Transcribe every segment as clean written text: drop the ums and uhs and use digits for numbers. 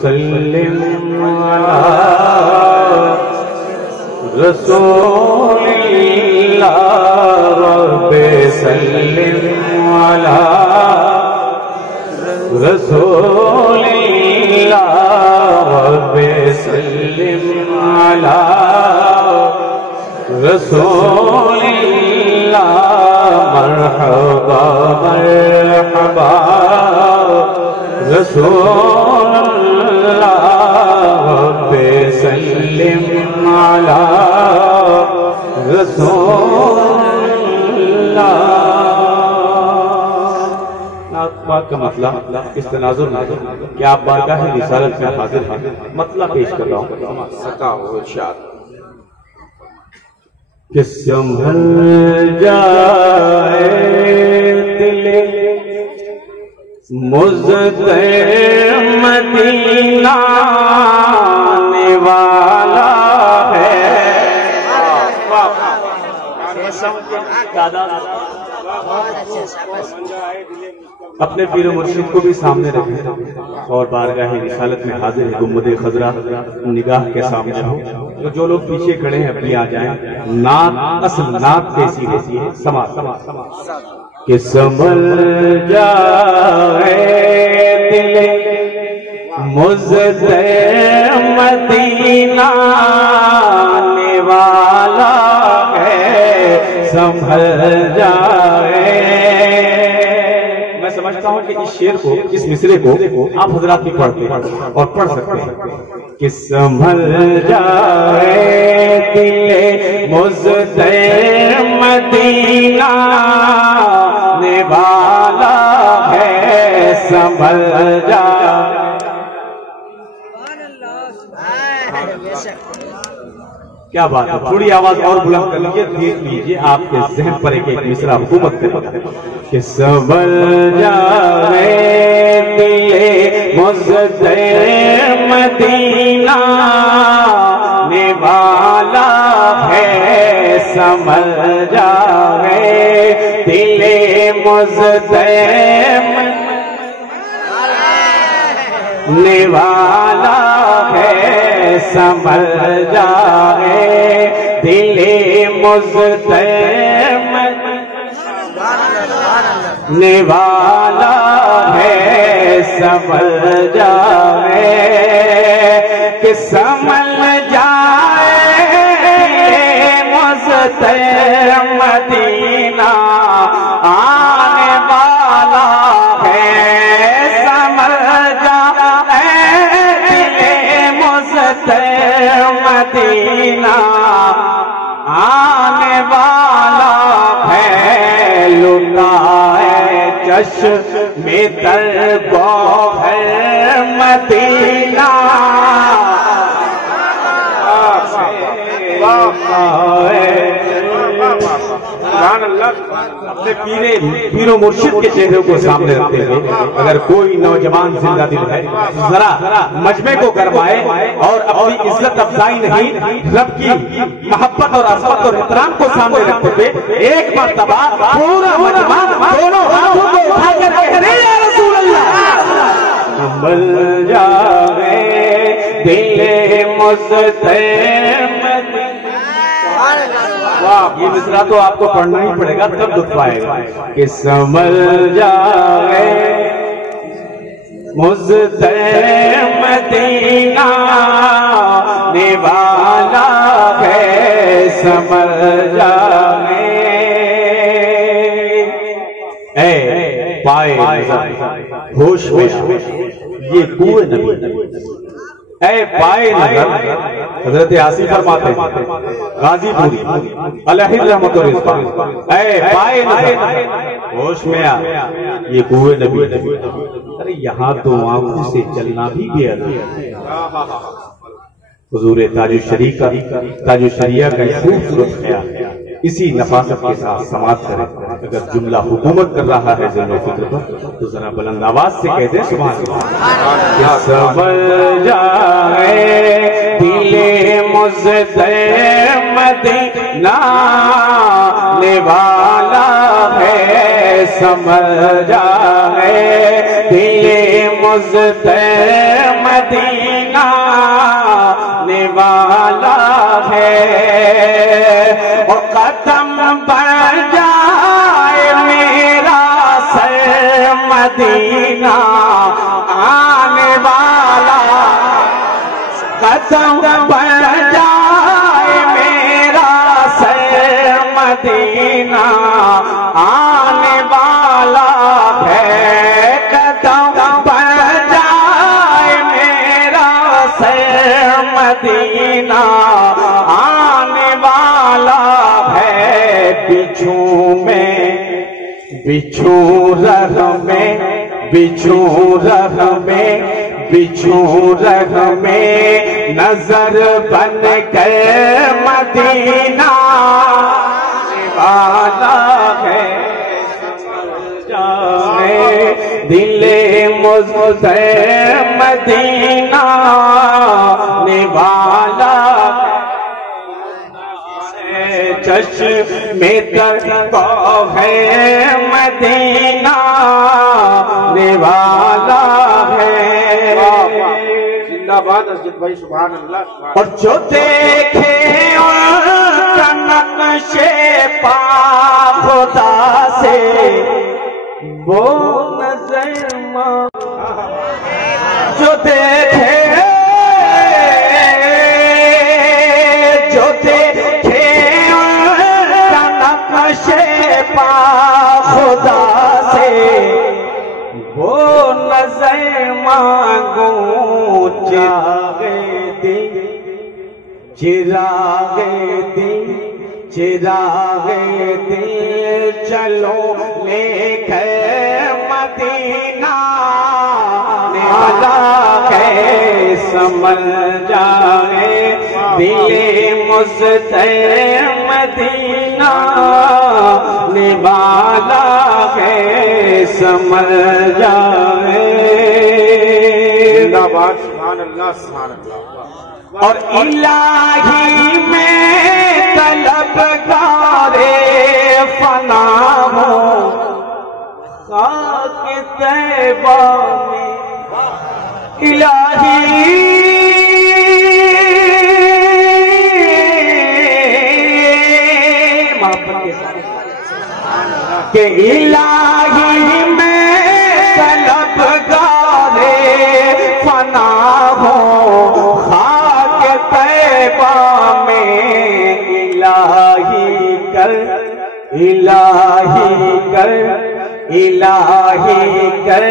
سلم علی رسول اللہ رب سلم علی رسول اللہ رب سلم علی رسول اللہ مرحبا مرحبا رسول اللہ رب سلم علی رسول اللہ. بات کا مسئلہ اس تناظر میں کہ آپ بارگاہ رسالت میں حاضر ہیں، مطلب پیش کر رہا ہوں کہ سنبھل جائے دل مزدر مدینہ آنے والا ہے. اپنے پیر و مرشد کو بھی سامنے رکھیں اور بارگاہ رسالت میں حاضر ہے. گنبد خضرا نگاہ کے سامنے ہو. جو لوگ پیچھے کھڑے ہیں اپنی آ جائیں. نعت اصل نعت کیسی رہتی ہے؟ سما کہ سنبھل جائے دل مزدر مدینہ آنے والا ہے. سنبھل جائے. میں سمجھتا ہوں کہ اس شعر کو، اس مصرے کو آپ حضرات بھی پڑھتے ہیں اور پڑھ سکتے ہیں کہ سنبھل جائے دل مزدر مدینہ آنے والا ہے. سنبھل جائے. کیا بات ہے، تھوڑی آواز اور بلند کر لیجیے. دیکھ لیجیے آپ کے ذہن پر ایک مصرع حکومت کے پتہ کہ سنبھل جائے دل مزدر مدینہ آنے والا ہے. سنبھل جائے دل مزدر آنے والا ہے. سنبھل جائے دل مزدر آنے والا ہے. سنبھل جائے کہ سنبھل جائے مزدر مدینہ آنے والا ہے. سنبھل جائے مدینہ آنے والا ہے. لٹائے چشم تر گوہر مدینہ اپنے پیر و مرشد کے چہرے کو سامنے رکھتے ہوئے اگر کوئی نوجوان زندہ دل ہے ذرا مجمع کو گرمائے اور اپنی عزت افزائی نہیں، رب کی محبت اور عظمت اور احترام کو سامنے رکھتے ہوئے ایک مرتبہ پورا مجمع دونوں ہاتھوں کو اٹھا کر کہنے یا رسول اللہ. سنبھل جائے دل مزدر یہ مصرع تو آپ کو پڑھنا ہی پڑے گا تب دکھ پائے گا کہ سنبھل جائے مزدر مدینہ آنے والا ہے. سنبھل جائے اے پائے نظر ہوش میں یہ کوئے نبی. اے پائے نظر حضرت آصف فرماتے ہیں غازی پوری علیہ رحمت و رضوان. اے پائے نظر ہوش میں آ یہ کوئے نبی. ارے یہاں تو آنکھوں سے چلنا بھی بے ادب. حضور تاج الشریعہ کا خوبصورت خیال اسی نفاست کے ساتھ سماعت کریں. اگر جملہ حکومت کر رہا ہے ذہن و فکر پر تو ذرا بلند آواز سے کہہ دیں سبحان اللہ. سنبھل جائے دل مزدر مدینہ آنے والا ہے. سنبھل جائے دل مزدہ مدینہ نوالا ہے اور قدم بڑھ جائے میرا سر مدینہ آنے والا قدم بڑھ جائے میرا سر مدینہ آنے والا ہے قدم بڑھ جائے میرا سر مدینہ آنے والا ہے بچھو میں بچھو رہ میں بچھو رہ میں بچھو رہ میں نظر بن کر مدینہ والا ہے جائے دل مزدہ مدینہ نوالا ہے چشم تر کو ہے مدینہ نوالا ہے زندہ باد اسجد بھائی سبحان اللہ اور جو دیکھے اور نقش پا خدا سے وہ نظر جو دیکھے جو دیکھے اور نقش پا خدا سے وہ نظر مانگوں چراغ دل چراغ دل چراغ دل چلو لے کر مدینہ والا ہے سمجھ جائے دل مزدہ مدینہ نوالا ہے سمجھ جائے زندہ باد سبحان اللہ سبحان اللہ اور الہی میں طلبگار فنا ہوں خاک طیبہ میں الہی محبت کے ساتھ کہ الہی میں طلبگار فنا ہوں خاک طیبہ میں الہی کر الہی کر الہی کر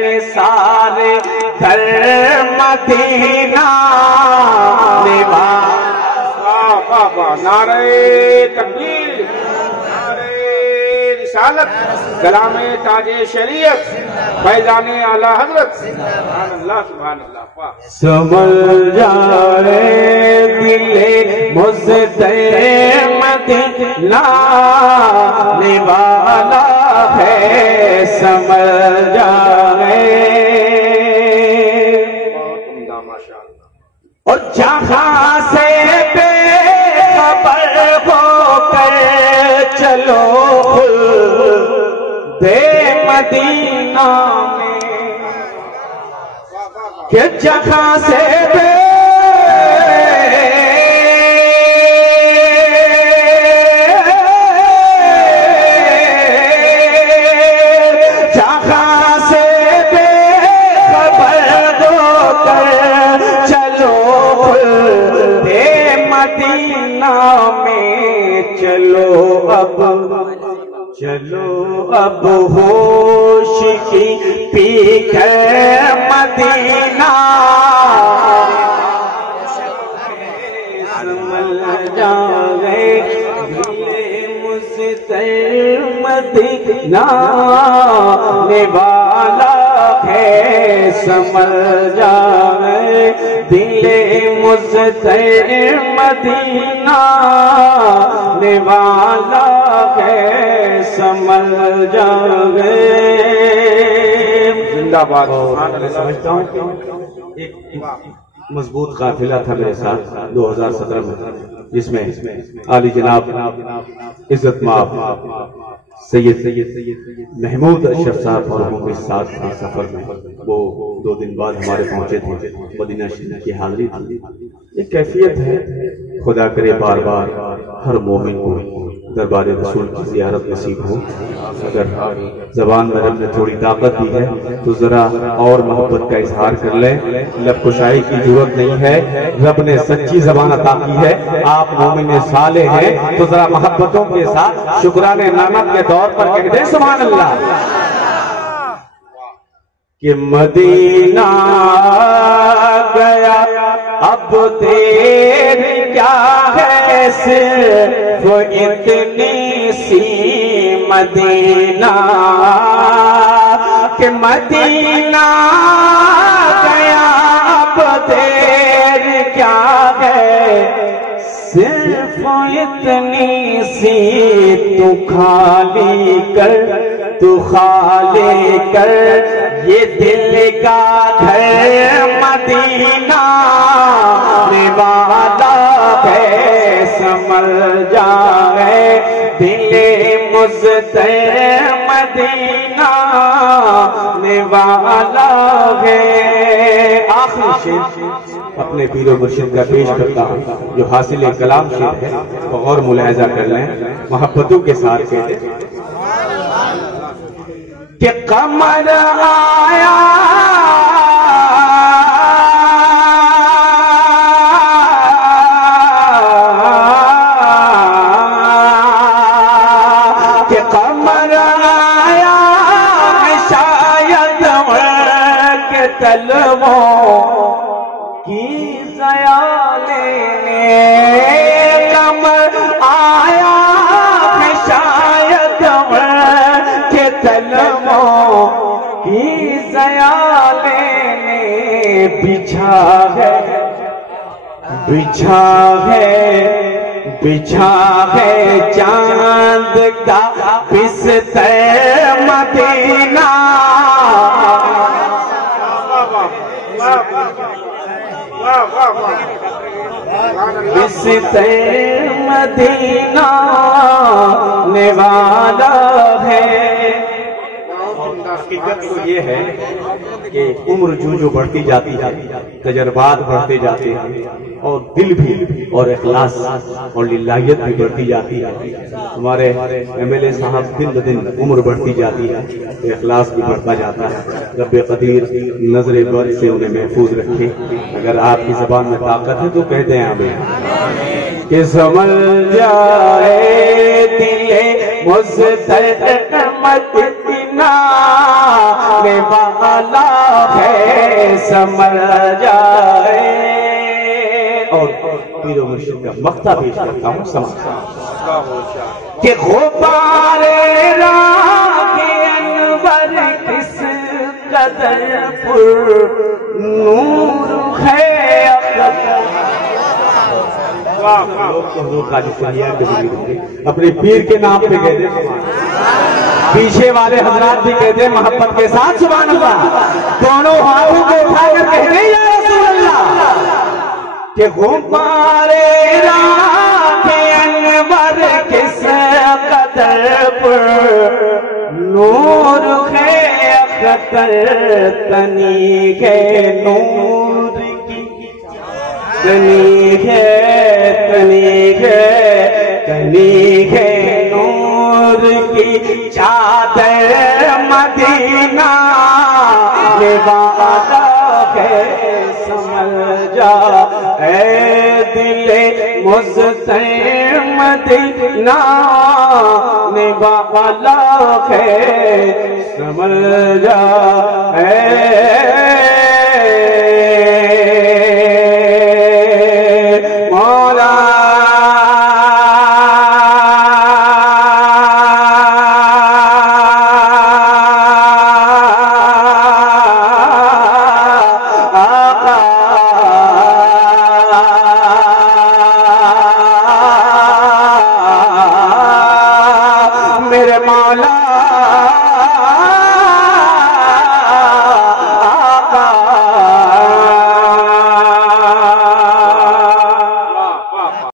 نثار در مدینہ نعرہ تکبیر نعرہ رسالت کلام تاج شریعت فیضان اعلی حضرت سبحان اللہ سبحان اللہ سمجھ جائے دل مزدہ مدینہ نوالا ہے سمجھ جائے بہت عمدہ ماشاءاللہ اور جہاں سے بے خبر ہو کر چلو خلد مدینہ میں کہ جہاں سے بے جہاں سے بے خبر ہو کر چلو خلد مدینہ میں چلو اب ہوش کی پی کر مدینہ سمجھ جائے دل مزدہ مدینہ نوالا ہے سمجھ جائے دل مزدہ مدینہ نوالا ہے سمجھ جائے زندہ باد سمجھتا ہوں کہ ایک مضبوط قافلہ تھا میرے ساتھ 2017 میں جس میں عالی جناب عزت مآب سید محمود اشرف صاحب اور ہم کے ساتھ سفر میں وہ 2 دن بعد ہمارے پہنچے تھے، مدینہ شریف کی حاضری تھی۔ یہ کیفیت ہے، خدا کرے بار بار ہر مومن کو دربار رسول کی زیارت نصیب ہو۔ اگر زبان میں رب نے تھوڑی طاقت دی ہے تو ذرا اور محبت کا اظہار کر لیں، لب کشائی کی ضرورت نہیں ہے، رب نے سچی زبان عطا کی ہے۔ آپ مومن صالح ہیں تو ذرا محبتوں کے ساتھ شکرانے نعمت کے طور پر کہہ دیں سبحان اللہ کہ مدینہ گیا اب دیر کیا ہے، صرف اتنی سی مدینہ کہ مدینہ گیا اب دیر کیا ہے، صرف اتنی سی تو خالی کر، تو خالی کر یہ دل کا گھر مدینہ والا ہے، سمر جائے دل مزدر مدینہ والا ہے۔ آخری شعر اپنے پیر و مرشد کا پیش کرتا ہوں جو حاصل کلام شعر ہے، اور ملاحظہ کر لیں، محبتوں کے ساتھ کہتے ہیں کہ قمر آیا کہ قمر آیا شاید کے تلووں کی ضیا لینے، قمر آیا شاید کے تلووں کی ضیا لینے، بچھا ہے بچھا ہے بچھا ہے چاند کا بستر مدینہ، بستر مدینہ نوالا ہے۔ حقیقت تو یہ ہے کہ عمر جو بڑھتی جاتی ہے، تجربات بڑھتے جاتے ہیں، اور دل بھی اور اخلاص اور للہیت بھی بڑھتی جاتی ہے۔ ہمارے ایم ایل اے صاحب دن بدن عمر بڑھتی جاتی ہے، اخلاص بھی بڑھتا جاتا ہے۔ رب قدیر نظر بد سے انہیں محفوظ رکھے۔ اگر آپ کی زبان میں طاقت ہے تو کہتے ہیں آمین کہ سمجھ جائے دل مزدر مدینہ والا ہے، سمجھ جائے۔ اور پیر و مرشد کا مقطع پیش کرتا ہوں، سمجھ کہ غبار راہ انور کس قدر پر نور ہے، اپنے پیر کے نام پہ کہتے ہیں، پیچھے والے حضرات بھی کہتے ہیں محبت کے ساتھ سبحان اللہ، دونوں ہاتھوں کو اٹھا کر کہتے ہیں یا رسول اللہ کہ غبار راہ انور کس قدر پر نور ہے، اختر تنی ہے نور کی، تنی ہے تنی ہے تنی ہے نور کی چادر مدینہ والا ہے، سمجھ جا اے دل مزدر مدینہ والا ہے، سمجھ جا اے میرے مولا